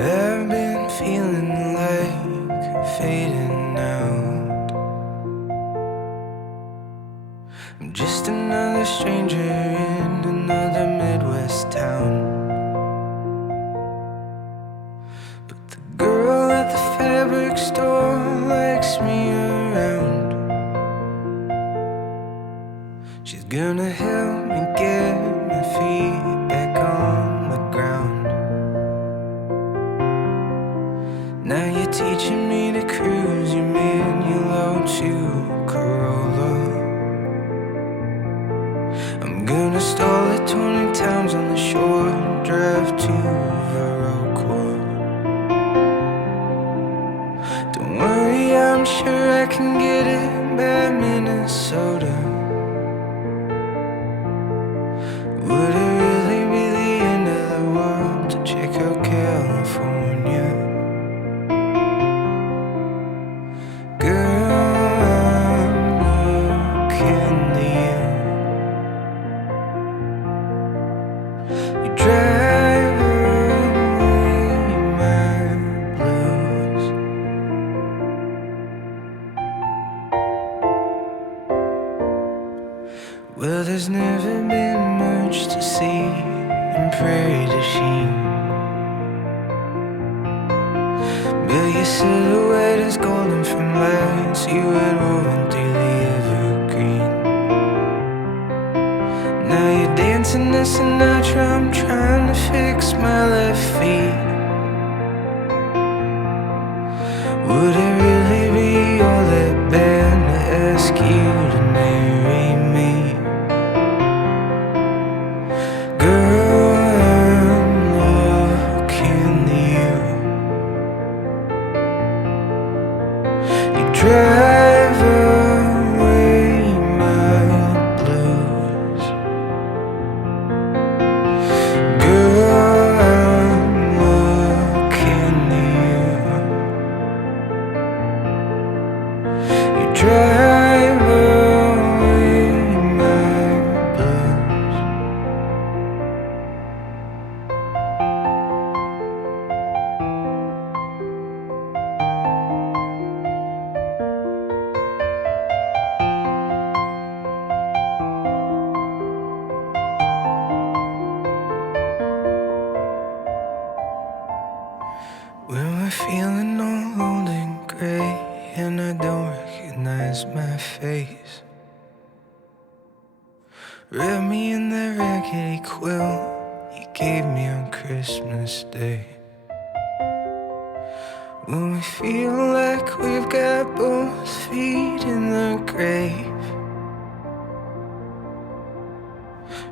I've been feeling like fading out. I'm just another stranger in another Midwest town. But the girl at the fabric store likes me around. She's gonna help me get my feet back on the ground. Now you're teaching me to cruise your manual to Corolla. I'm gonna stall it 20 times on the shore, drive to Viroqua. Don't worry, I'm sure I can get it by Minnesota. Would it really be the end of the world to check out California? Girl, I'm looking to you. You drive away my blues. Well, there's never been much to see in Prairie du Chien, but your silhouette is golden from lights you had woven through the evergreen. Now you're dancing to Sinatra, I'm trying to fix my left feet. Would it really be all that bad to ask you to marry me? Girl, I'm looking to you. You drive away my blues. Girl, I'm looking to you. You drive away my blues. When we're feeling all old and gray and I don't recognize my face, wrap me in that raggedy quilt you gave me on Christmas Day. When we feel like we've got both feet in the grave,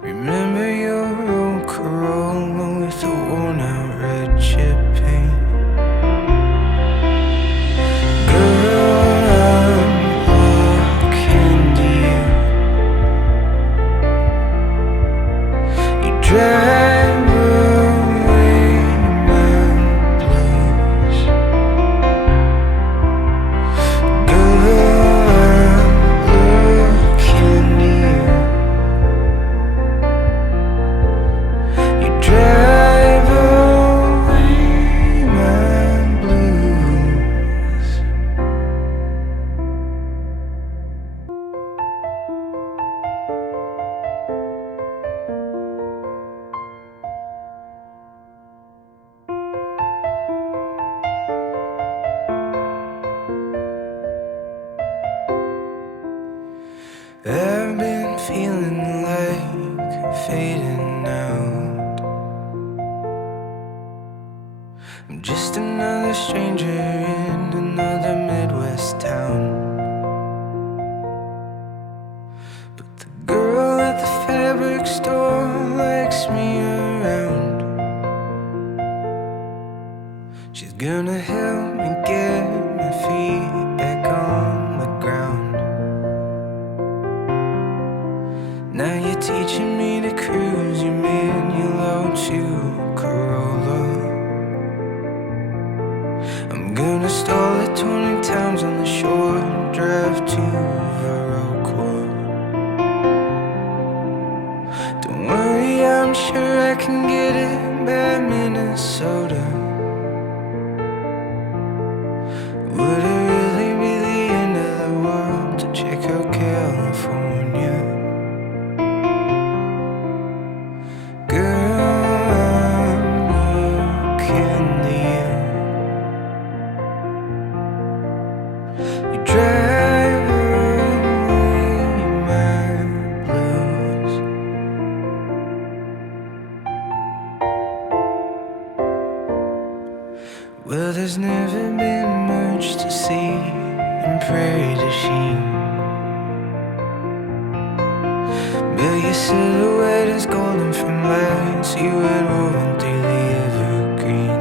remember your old Corolla with the worn out red chip paint. Drive away my blues. Girl, I'm looking to you. You drive away my blues. I've been feeling like fading out. I'm just another stranger in another Midwest town. But the girl at the fabric store likes me around. She's gonna help me get my feet back on the ground. Now you're teaching me to cruise your manual to Corolla. I'm gonna stall it 20 times on the shore, drive to Viroqua. Don't worry, I'm sure I can get it by Minnesota. Well, there's never been much to see in Prairie du Chien, but your silhouette is golden from lights you had woven through the evergreen.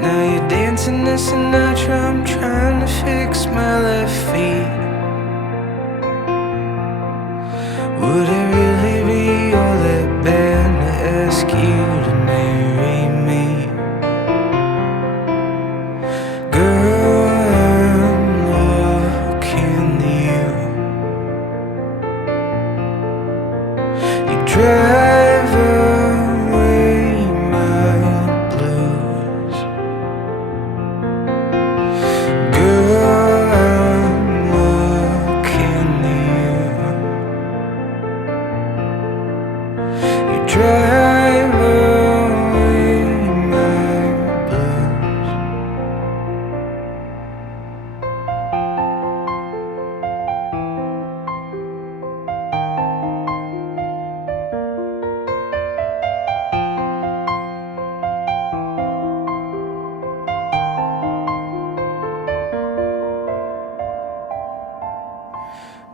Now you're dancing to Sinatra, I'm trying to fix my left feet. Would it really be all that bad to ask you to marry me? Girl, I'm looking you. You drive away my blues. Girl, I'm looking you. You drive away my blues.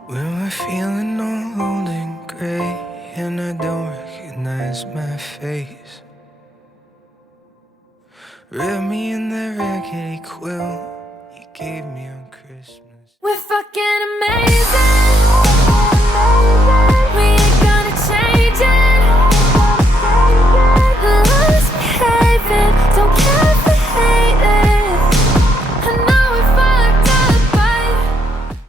When we're feeling all old and gray, and I don't recognize my face, wrap me in that raggedy quilt you gave me on Christmas. We're fucking amazing.